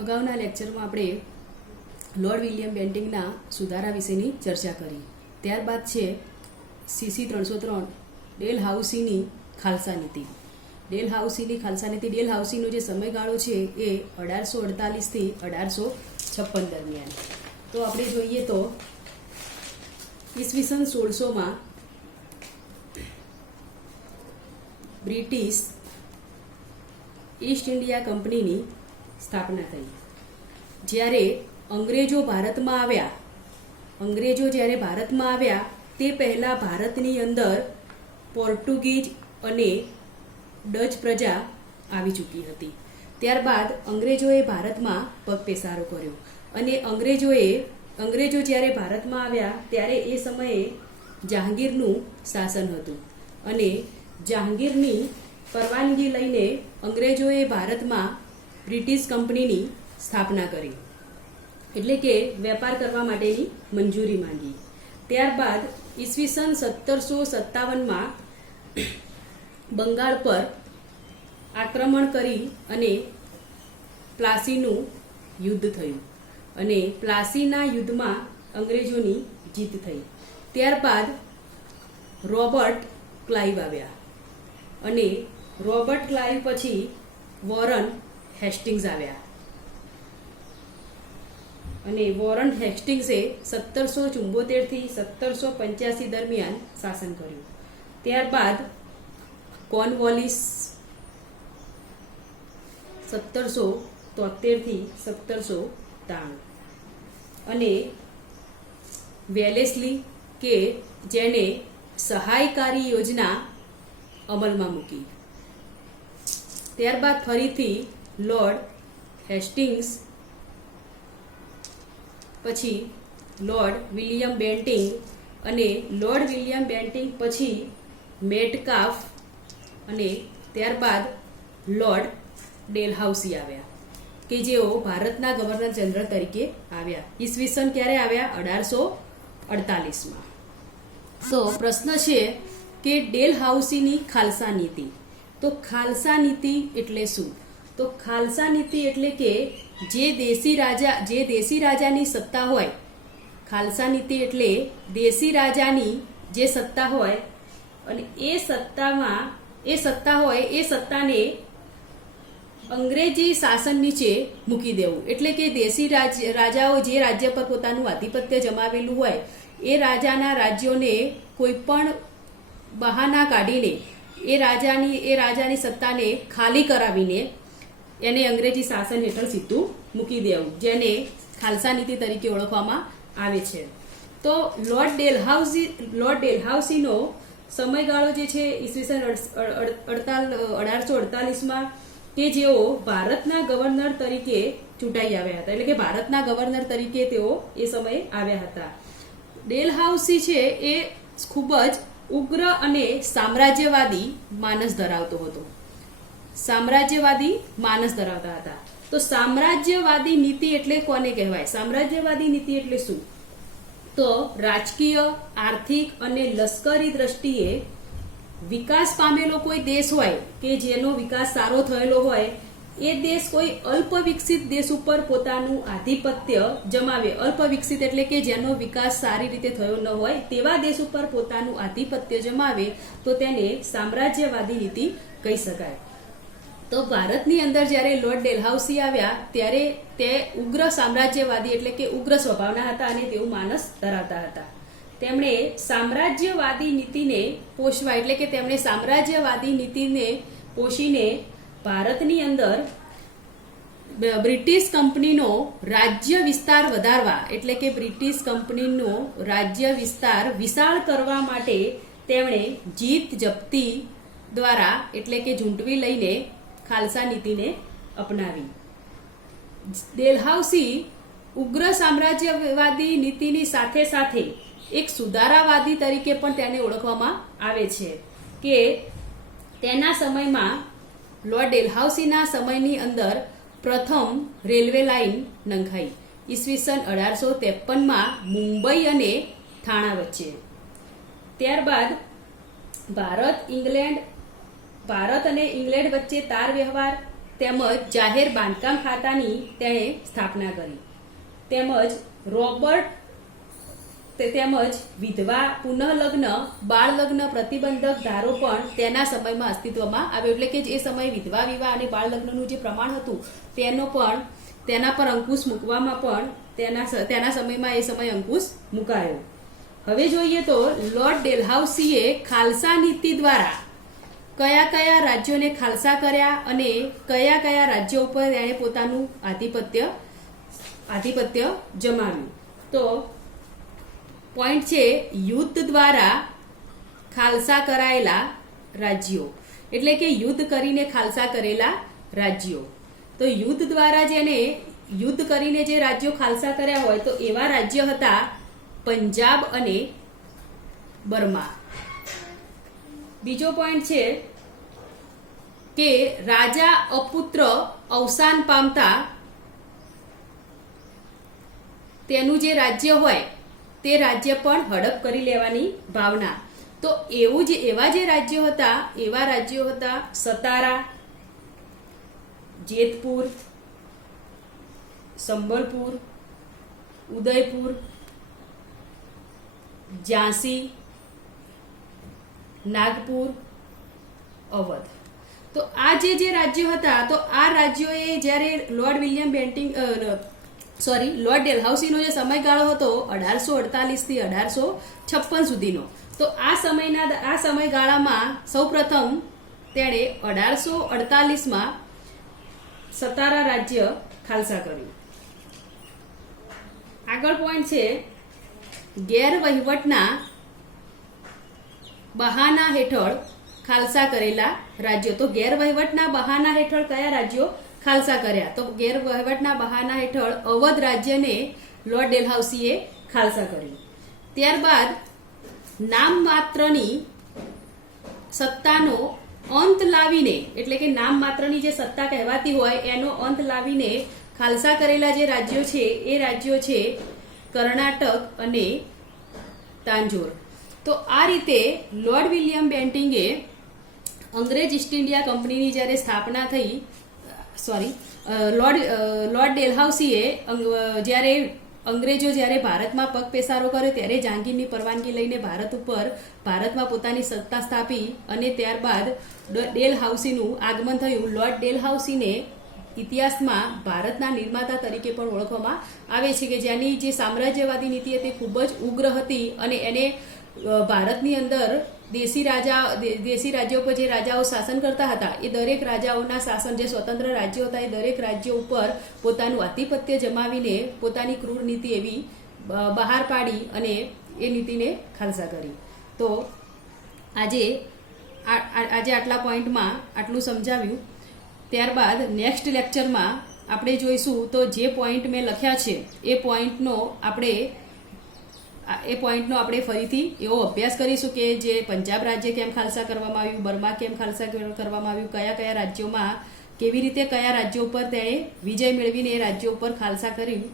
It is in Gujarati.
અગાઉના લેક્ચરમાં આપણે લોર્ડ વિલિયમ બેન્ટિંગના સુધારા વિશેની ચર્ચા કરી. ત્યારબાદ છે CC 303 ડેલહાઉસીની ખાલસા નીતિ. ડેલહાઉસીની ખાલસા નીતિ. ડેલહાઉસીનો જે સમયગાળો છે એ 1848 થી 1856 દરમિયાન. તો આપણે જોઈએ તો ઈસવીસન 1600માં બ્રિટિશ ઈસ્ટ ઇન્ડિયા કંપનીની સ્થાપના થઈ. જ્યારે અંગ્રેજો જ્યારે ભારતમાં આવ્યા તે પહેલાં ભારતની અંદર પોર્ટુગીઝ અને ડચ પ્રજા આવી ચૂકી હતી. ત્યારબાદ અંગ્રેજોએ ભારતમાં પગપેસારો કર્યો અને અંગ્રેજો જ્યારે ભારતમાં આવ્યા ત્યારે એ સમયે જહાંગીરનું શાસન હતું અને જહાંગીરની પરવાનગી લઈને અંગ્રેજોએ ભારતમાં બ્રિટિશ કંપનીની સ્થાપના કરી, એટલે કે વેપાર કરવા માટેની મંજૂરી માંગી. ત્યારબાદ ઈસવીસન 1757માં બંગાળ પર આક્રમણ કરી અને પ્લાસીનું યુદ્ધ થયું અને પ્લાસીના યુદ્ધમાં અંગ્રેજોની જીત થઈ. ત્યારબાદ રોબર્ટ ક્લાઇવ આવ્યા અને રોબર્ટ ક્લાઇવ પછી વોરન હેસ્ટિંગ્સ આવ્યા અને વોરન હેસ્ટિંગ્સે 1774 થી 1785 દરમિયાન શાસન કર્યું. ત્યારબાદ કોર્નવોલિસ 1773 થી 1793 અને વેલેસ્લી કે જેને સહાયકારી યોજના અમલમાં મૂકી. ત્યારબાદ ફરીથી લોર્ડ હેસ્ટિંગ્સ, પછી લોર્ડ વિલિયમ બેન્ટિંગ અને લોર્ડ વિલિયમ બેન્ટિંગ પછી મેટકાફ અને ત્યારબાદ લોર્ડ ડેલહાઉસી આવ્યા કે જેઓ ભારતના ગવર્નર જનરલ તરીકે આવ્યા. ઈસવીસન ક્યારે આવ્યા? 1848માં. તો પ્રશ્ન છે કે ડેલહાઉસીની ખાલસા નીતિ. તો ખાલસા નીતિ એટલે શું? તો ખાલસા નીતિ એટલે કે જે દેશી રાજાની સત્તા હોય, ખાલસા નીતિ એટલે દેશી રાજાની જે સત્તા હોય અને એ સત્તાને અંગ્રેજી શાસન નીચે મૂકી દેવું. એટલે કે દેશી રાજાઓ જે રાજ્ય પર પોતાનું આધિપત્ય જમાવેલું હોય એ રાજાના રાજ્યોને કોઈ પણ બહાના કાઢીને એ રાજાની સત્તાને ખાલી કરાવીને એને અંગ્રેજી શાસન હેઠળ સીધું મૂકી દેવું, જેને ખાલસા નીતિ તરીકે ઓળખવામાં આવે છે. તો લોર્ડ ડેલહાઉસીનો સમયગાળો જે છે ઈસવીસન 1848માં કે જેઓ ભારતના ગવર્નર તરીકે ચૂંટાઈ આવ્યા હતા, એટલે કે ભારતના ગવર્નર તરીકે તેઓ એ સમયે આવ્યા હતા. ડેલહાઉસી છે એ ખૂબ જ ઉગ્ર અને સામ્રાજ્યવાદી માનસ ધરાવતા હતા. તો સામ્રાજ્યવાદી નીતિ એટલે કોને કહેવાય? સામ્રાજ્યવાદી નીતિ એટલે શું? તો રાજકીય, આર્થિક અને લશ્કરી દ્રષ્ટિએ વિકાસ પામેલો કોઈ દેશ હોય કે જેનો વિકાસ સારો થયેલો હોય એ દેશ કોઈ અલ્પ વિકસિત દેશ ઉપર પોતાનું આધિપત્ય જમાવે. અલ્પ વિકસિત એટલે કે જેનો વિકાસ સારી રીતે થયો ન હોય તેવા દેશ ઉપર પોતાનું આધિપત્ય જમાવે તો તેને સામ્રાજ્યવાદી નીતિ કહી શકાય. તો ભારતની અંદર જ્યારે લોર્ડ ડેલહાઉસી આવ્યા ત્યારે તે ઉગ્ર સામ્રાજ્યવાદી એટલે કે ઉગ્ર સ્વભાવના હતા અને તેવું માનસ ધરાવતા હતા. તેમણે સામ્રાજ્યવાદી નીતિને પોષવા એટલે કે તેમણે સામ્રાજ્યવાદી નીતિને પોષીને ભારતની અંદર બ્રિટિશ કંપનીનો રાજ્ય વિસ્તાર વધારવા એટલે કે બ્રિટિશ કંપનીનો રાજ્ય વિસ્તાર વિશાળ કરવા માટે તેમણે જીત જપ્તી દ્વારા એટલે કે ઝૂંટવી લઈને ખાલસા નીતિને અપનાવી. ડેલહાઉસી ઉગ્ર સામ્રાજ્યવાદી નીતિની સાથે સાથે એક સુધારાવાદી તરીકે પણ તેને ઓળખવામાં આવે છે કે તેના સમયમાં લોર્ડ ડેલહાઉસીના સમયની અંદર પ્રથમ રેલવે લાઇન નંખાઈ ઈસવીસન 1853માં મુંબઈ અને થાણા વચ્ચે. ત્યારબાદ ભારત અને ઇંગ્લેન્ડ વચ્ચે તાર વ્યવહાર તેમજ જાહેર બાંધકામ ખાતાની તેણે સ્થાપના કરી. તેમજ રોબર્ટ તેમજ વિધવા પુનઃલગ્ન બાળ લગ્ન પ્રતિબંધક ધારો પણ તેના સમયમાં અસ્તિત્વમાં આવ્યો. એટલે કે જે સમયે વિધવા વિવાહ અને બાળ લગ્નનું જે પ્રમાણ હતું તેના પર અંકુશ મૂકવામાં પણ તેના સમયમાં એ સમય અંકુશ મુકાયો. હવે જોઈએ તો લોર્ડ ડેલહાઉસીએ ખાલસા નીતિ દ્વારા કયા કયા રાજ્યોને ખાલસા કર્યા અને કયા કયા રાજ્યો ઉપર તેણે પોતાનું આધિપત્ય જમાવ્યું. તો પોઈન્ટ છે યુદ્ધ દ્વારા ખાલસા કરાયેલા રાજ્યો, એટલે કે યુદ્ધ કરીને ખાલસા કરેલા રાજ્યો. તો યુદ્ધ દ્વારા યુદ્ધ કરીને જે રાજ્યો ખાલસા કર્યા હોય તો એવા રાજ્ય હતા પંજાબ અને બર્મા. બીજો પોઈન્ટ છે કે રાજા અપુત્ર અવસાન પામતા તેનું જે રાજ્ય હોય તે રાજ્ય પણ હડપ કરી લેવાની ભાવના. તો એવા જે રાજ્યો હતા સતારા, જેતપુર, સંબલપુર, ઉદયપુર, ઝાંસી, નાગપુર, અવધ. તો આ જે રાજ્યો હતા તો આ રાજ્યોએ જ્યારે લોર્ડ ડેલહાઉસીનો જે સમયગાળો હતો 1848 થી 1856 સુધીનો. તો આ સમયગાળામાં સૌપ્રથમ તેણે 1848માં સતારા રાજ્ય ખાલસા કર્યું. આગળ પોઈન્ટ છે ગેરવહીવટના બહાના હેઠળ ખાલસા કરેલા રાજ્યો. તો ગેરવહીવટના બહાના હેઠળ કયા રાજ્યો ખાલસા કર્યા? તો ગેરવહીવટના બહાના હેઠળ અવધ રાજ્યને લોર્ડ ડેલહાઉસીએ ખાલસા કર્યું. ત્યારબાદ નામ માત્રની સત્તાનો અંત લાવીને, એટલે કે નામ માત્રની જે સત્તા કહેવાતી હોય એનો અંત લાવીને ખાલસા કરેલા જે રાજ્યો છે એ રાજ્યો છે કર્ણાટક અને તાંજોર. તો આ રીતે લોર્ડ વિલિયમ બેન્ટિંગે અંગ્રેજ ઈસ્ટ ઇન્ડિયા કંપનીની જ્યારે સ્થાપના થઈ, લોર્ડ ડેલહાઉસીએ જ્યારે અંગ્રેજો જ્યારે ભારતમાં પગ પેસારો કર્યો ત્યારે જહાંગીરની પરવાનગી લઈને ભારતમાં પોતાની સત્તા સ્થાપી અને ત્યારબાદ ડેલહાઉસીનું આગમન થયું. લોર્ડ ડેલહાઉસીને ઇતિહાસમાં ભારતના નિર્માતા તરીકે પણ ઓળખવામાં આવે છે, કે જેની જે સામ્રાજ્યવાદી નીતિ હતી ખૂબ જ ઉગ્ર હતી અને એને ભારતની અંદર દેશી રાજ્યો પર જે રાજાઓ શાસન કરતા હતા એ દરેક રાજાઓના શાસન, જે સ્વતંત્ર રાજ્યો હતા એ દરેક રાજ્યો ઉપર પોતાનું આધિપત્ય જમાવીને પોતાની ક્રૂર નીતિ એવી બહાર પાડી અને એ નીતિને ખાલસા કરી. તો આજે આટલા પોઈન્ટમાં આટલું સમજાવ્યું. ત્યારબાદ નેક્સ્ટ લેક્ચરમાં આપણે જોઈશું તો જે પોઈન્ટ મેં લખ્યા છે એ પોઈન્ટનો આપણે ફરીથી એવો અભ્યાસ કરીશું કે જે પંજાબ રાજ્ય કેમ ખાલસા કરવામાં આવ્યું, બર્મા કેમ ખાલસા કરવામાં આવ્યું, કયા રાજ્યોમાં કેવી રીતે કયા રાજ્યો ઉપર તેણે વિજય મેળવીને એ રાજ્યો ઉપર ખાલસા કર્યું